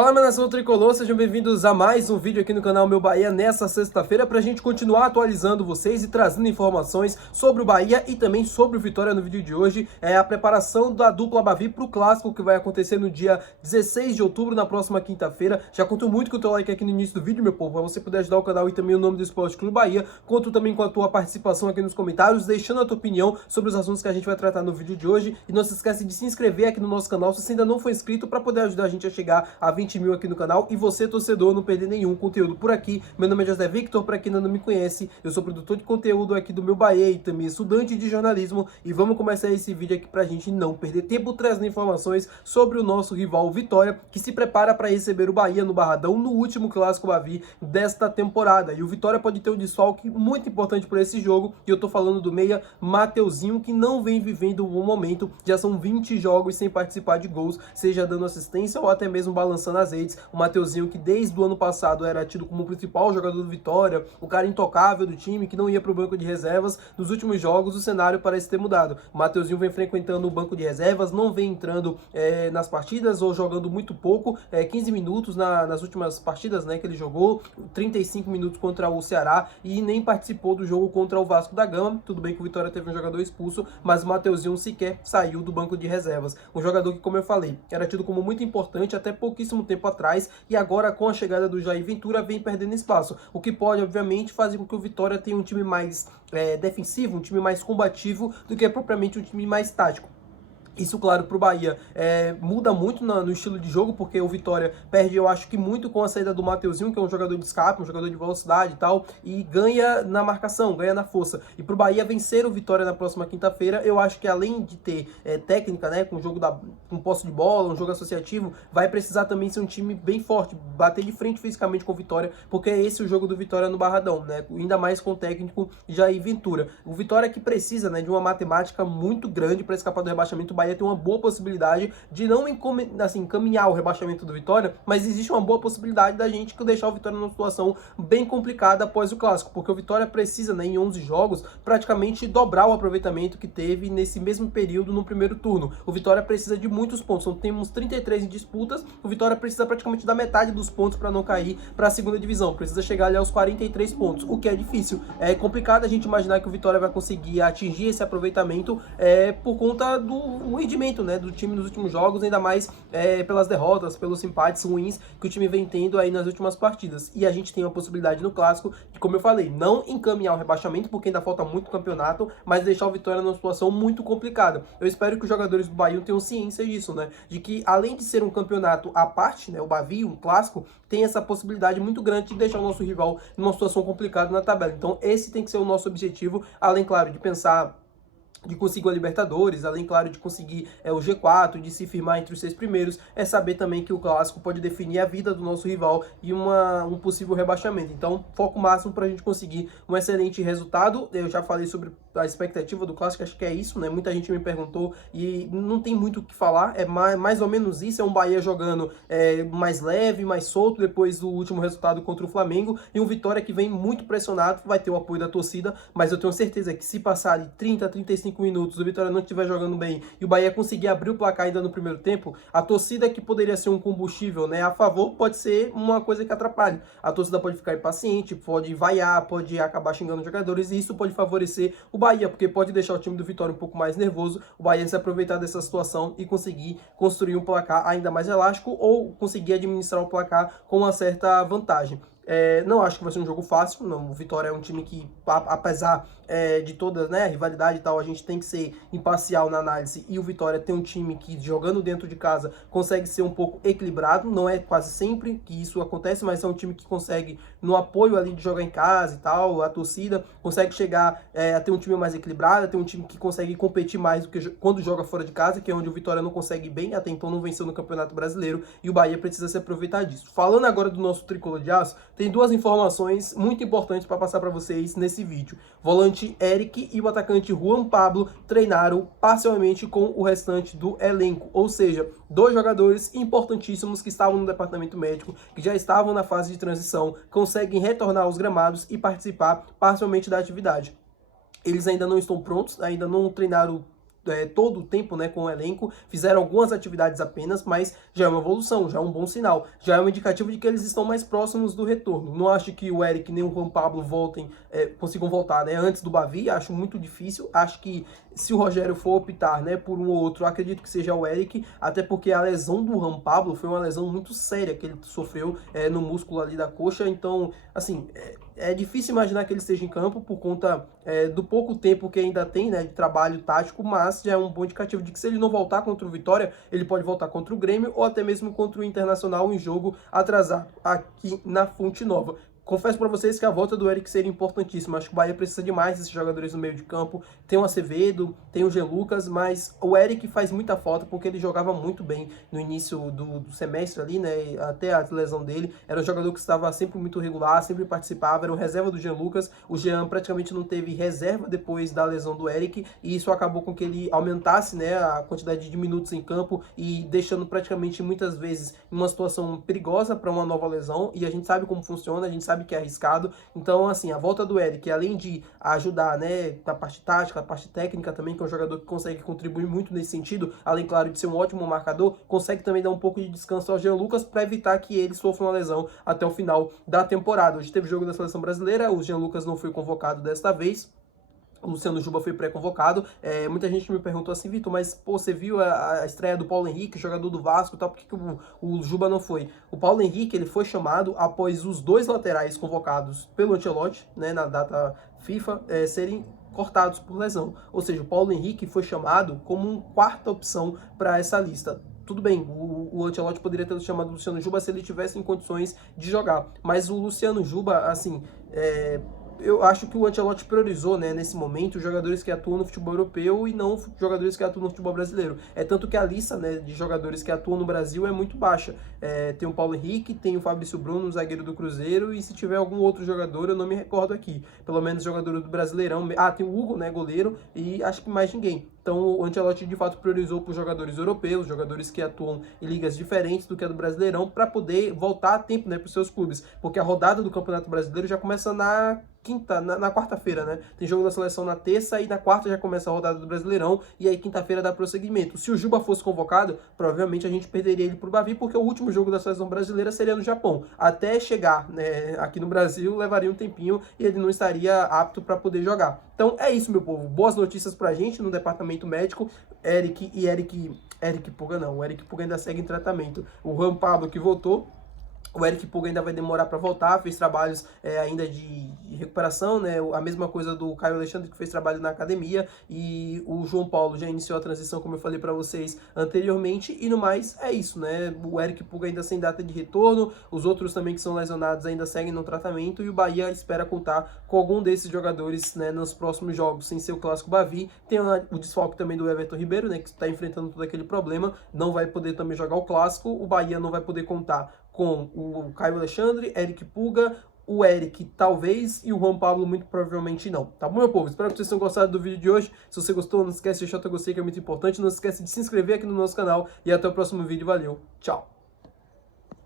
Fala, minha nação tricolor, sejam bem-vindos a mais um vídeo aqui no canal Meu Bahia nessa sexta-feira para a gente continuar atualizando vocês e trazendo informações sobre o Bahia e também sobre o Vitória. No vídeo de hoje é a preparação da dupla Bavi para o clássico que vai acontecer no dia 16 de outubro, na próxima quinta-feira. Já conto muito com o teu like aqui no início do vídeo, meu povo, para você poder ajudar o canal e também o nome do Esporte Clube Bahia. Conto também com a tua participação aqui nos comentários, deixando a tua opinião sobre os assuntos que a gente vai tratar no vídeo de hoje. E não se esquece de se inscrever aqui no nosso canal se você ainda não for inscrito, para poder ajudar a gente a chegar a 20 mil aqui no canal e você, torcedor, não perder nenhum conteúdo por aqui. Meu nome é José Victor, para quem ainda não me conhece, eu sou produtor de conteúdo aqui do Meu Bahia e também estudante de jornalismo, e vamos começar esse vídeo aqui pra gente não perder tempo trazendo informações sobre o nosso rival Vitória, que se prepara para receber o Bahia no Barradão no último clássico Bavi desta temporada. E o Vitória pode ter um desfalque muito importante para esse jogo, e eu tô falando do meia Mateuzinho, que não vem vivendo um bom momento. Já são 20 jogos sem participar de gols, seja dando assistência ou até mesmo balançando as redes. O Mateuzinho, que desde o ano passado era tido como o principal jogador do Vitória, o cara intocável do time, que não ia para o banco de reservas, nos últimos jogos o cenário parece ter mudado. O Mateuzinho vem frequentando o banco de reservas, não vem entrando nas partidas ou jogando muito pouco, 15 minutos nas últimas partidas, né, que ele jogou, 35 minutos contra o Ceará, e nem participou do jogo contra o Vasco da Gama. Tudo bem que o Vitória teve um jogador expulso, mas o Mateuzinho sequer saiu do banco de reservas. Um jogador que, como eu falei, era tido como muito importante até pouquíssimo tempo atrás, e agora com a chegada do Jair Ventura vem perdendo espaço, o que pode obviamente fazer com que o Vitória tenha um time mais defensivo, um time mais combativo do que propriamente um time mais tático. Isso, claro, para o Bahia muda muito no estilo de jogo, porque o Vitória perde, eu acho que muito com a saída do Mateuzinho, que é um jogador de escape, um jogador de velocidade e tal, e ganha na marcação, ganha na força. E para o Bahia vencer o Vitória na próxima quinta-feira, eu acho que além de ter técnica, né, com o jogo com posse de bola, um jogo associativo, vai precisar também ser um time bem forte, bater de frente fisicamente com o Vitória, porque é esse o jogo do Vitória no Barradão, né, ainda mais com o técnico Jair Ventura. O Vitória que precisa, né, de uma matemática muito grande para escapar do rebaixamento. O Bahia tem uma boa possibilidade de não assim, encaminhar o rebaixamento do Vitória, mas existe uma boa possibilidade da gente deixar o Vitória numa situação bem complicada após o clássico, porque o Vitória precisa, né, em 11 jogos, praticamente dobrar o aproveitamento que teve nesse mesmo período no primeiro turno. O Vitória precisa de muitos pontos, então temos 33 em disputas, o Vitória precisa praticamente da metade dos pontos para não cair para a segunda divisão, precisa chegar ali aos 43 pontos, o que é difícil. É complicado a gente imaginar que o Vitória vai conseguir atingir esse aproveitamento por conta do rendimento, né, do time nos últimos jogos, ainda mais pelas derrotas, pelos empates ruins que o time vem tendo aí nas últimas partidas. E a gente tem uma possibilidade no clássico de, como eu falei, não encaminhar o rebaixamento, porque ainda falta muito campeonato, mas deixar o Vitória numa situação muito complicada. Eu espero que os jogadores do Bahia tenham ciência disso, né, de que além de ser um campeonato à parte, né, o Bavi, um clássico, tem essa possibilidade muito grande de deixar o nosso rival numa situação complicada na tabela. Então esse tem que ser o nosso objetivo, além, claro, de pensar de conseguir a Libertadores, além, claro, de conseguir o G4, de se firmar entre os 6 primeiros, é saber também que o clássico pode definir a vida do nosso rival e um possível rebaixamento. Então, foco máximo para a gente conseguir um excelente resultado. Eu já falei sobre a expectativa do clássico, acho que é isso, né? Muita gente me perguntou e não tem muito o que falar, é mais ou menos isso. É um Bahia jogando mais leve, mais solto, depois do último resultado contra o Flamengo, e um Vitória que vem muito pressionado, vai ter o apoio da torcida, mas eu tenho certeza que se passar de 30 a 35 minutos, o Vitória não estiver jogando bem e o Bahia conseguir abrir o placar ainda no primeiro tempo, a torcida, que poderia ser um combustível, né, a favor, pode ser uma coisa que atrapalhe. A torcida pode ficar impaciente, pode vaiar, pode acabar xingando os jogadores, e isso pode favorecer o Bahia, porque pode deixar o time do Vitória um pouco mais nervoso, o Bahia se aproveitar dessa situação e conseguir construir um placar ainda mais elástico, ou conseguir administrar o placar com uma certa vantagem. Não acho que vai ser um jogo fácil, não. O Vitória é um time que, apesar de toda, né, a rivalidade e tal, a gente tem que ser imparcial na análise, e o Vitória tem um time que, jogando dentro de casa, consegue ser um pouco equilibrado. Não é quase sempre que isso acontece, mas é um time que consegue, no apoio ali de jogar em casa e tal, a torcida consegue chegar a ter um time mais equilibrado, a ter um time que consegue competir mais do que quando joga fora de casa, que é onde o Vitória não consegue bem, até então não venceu no Campeonato Brasileiro, e o Bahia precisa se aproveitar disso. Falando agora do nosso tricolor de aço, tem duas informações muito importantes para passar para vocês nesse vídeo. O volante Eric e o atacante Juan Pablo treinaram parcialmente com o restante do elenco, ou seja, 2 jogadores importantíssimos que estavam no departamento médico, que já estavam na fase de transição, conseguem retornar aos gramados e participar parcialmente da atividade. Eles ainda não estão prontos, ainda não treinaram todo o tempo, né, com o elenco, fizeram algumas atividades apenas, mas já é uma evolução, já é um bom sinal, já é um indicativo de que eles estão mais próximos do retorno. Não acho que o Eric nem o Juan Pablo consigam voltar, né, antes do Bavi, acho muito difícil, acho que se o Rogério for optar, né, por um ou outro, acredito que seja o Eric, até porque a lesão do Juan Pablo foi uma lesão muito séria que ele sofreu no músculo ali da coxa, então, assim, é difícil imaginar que ele esteja em campo por conta do pouco tempo que ainda tem, né, de trabalho tático, mas já é um bom indicativo de que se ele não voltar contra o Vitória, ele pode voltar contra o Grêmio ou até mesmo contra o Internacional em jogo atrasado aqui na Fonte Nova. Confesso para vocês que a volta do Eric seria importantíssima. Acho que o Bahia precisa de mais desses jogadores no meio de campo. Tem o Acevedo, tem o Jean Lucas, mas o Eric faz muita falta porque ele jogava muito bem no início do semestre ali, né? Até a lesão dele. Era um jogador que estava sempre muito regular, sempre participava, era um reserva do Jean Lucas. O Jean praticamente não teve reserva depois da lesão do Eric e isso acabou com que ele aumentasse, né, a quantidade de minutos em campo e deixando praticamente muitas vezes em uma situação perigosa para uma nova lesão. E a gente sabe como funciona, a gente sabe que é arriscado, então assim, a volta do Eric, além de ajudar, né, na parte tática, na parte técnica também, que é um jogador que consegue contribuir muito nesse sentido, além, claro, de ser um ótimo marcador, consegue também dar um pouco de descanso ao Jean Lucas para evitar que ele sofra uma lesão até o final da temporada. Hoje teve jogo da Seleção Brasileira, o Jean Lucas não foi convocado desta vez, o Luciano Juba foi pré-convocado. Muita gente me perguntou assim, Vitor, mas pô, você viu a estreia do Paulo Henrique, jogador do Vasco e tal, por que o Juba não foi? O Paulo Henrique, ele foi chamado após os dois laterais convocados pelo Ancelotti, né, na data FIFA, serem cortados por lesão. Ou seja, o Paulo Henrique foi chamado como uma quarta opção para essa lista. Tudo bem, o Ancelotti poderia ter chamado o Luciano Juba se ele tivesse em condições de jogar, mas o Luciano Juba, assim, eu acho que o Ancelotti priorizou, né, nesse momento, os jogadores que atuam no futebol europeu e não jogadores que atuam no futebol brasileiro. É tanto que a lista, né, de jogadores que atuam no Brasil é muito baixa. Tem o Paulo Henrique, tem o Fabrício Bruno, zagueiro do Cruzeiro, e se tiver algum outro jogador, eu não me recordo aqui. Pelo menos jogador do Brasileirão. Tem o Hugo, né, goleiro, e acho que mais ninguém. Então o Ancelotti de fato priorizou para os jogadores europeus, jogadores que atuam em ligas diferentes do que a do Brasileirão, para poder voltar a tempo, né, para os seus clubes. Porque a rodada do Campeonato Brasileiro já começa na quarta-feira, né? Tem jogo da seleção na terça e na quarta já começa a rodada do Brasileirão e aí quinta-feira dá prosseguimento. Se o Juba fosse convocado, provavelmente a gente perderia ele pro Bavi, porque o último jogo da seleção brasileira seria no Japão. Até chegar, né, aqui no Brasil levaria um tempinho e ele não estaria apto para poder jogar. Então é isso, meu povo. Boas notícias pra gente no departamento médico. Eric Puga não, o Eric Puga ainda segue em tratamento. O Juan Pablo que voltou. O Eric Puga ainda vai demorar para voltar, fez trabalhos ainda de recuperação, né? A mesma coisa do Caio Alexandre, que fez trabalho na academia, e o João Paulo já iniciou a transição, como eu falei para vocês anteriormente, e no mais é isso, né? O Eric Puga ainda sem data de retorno, os outros também que são lesionados ainda seguem no tratamento, e o Bahia espera contar com algum desses jogadores, né, nos próximos jogos, sem ser o Clássico Bavi. Tem o desfalque também do Everton Ribeiro, né, que está enfrentando todo aquele problema, não vai poder também jogar o Clássico, o Bahia não vai poder contar com o Caio Alexandre, Eric Puga, o Eric talvez e o Juan Pablo muito provavelmente não. Tá bom, meu povo? Espero que vocês tenham gostado do vídeo de hoje. Se você gostou, não esquece de deixar o teu gostei, que é muito importante. Não esquece de se inscrever aqui no nosso canal e até o próximo vídeo. Valeu, tchau!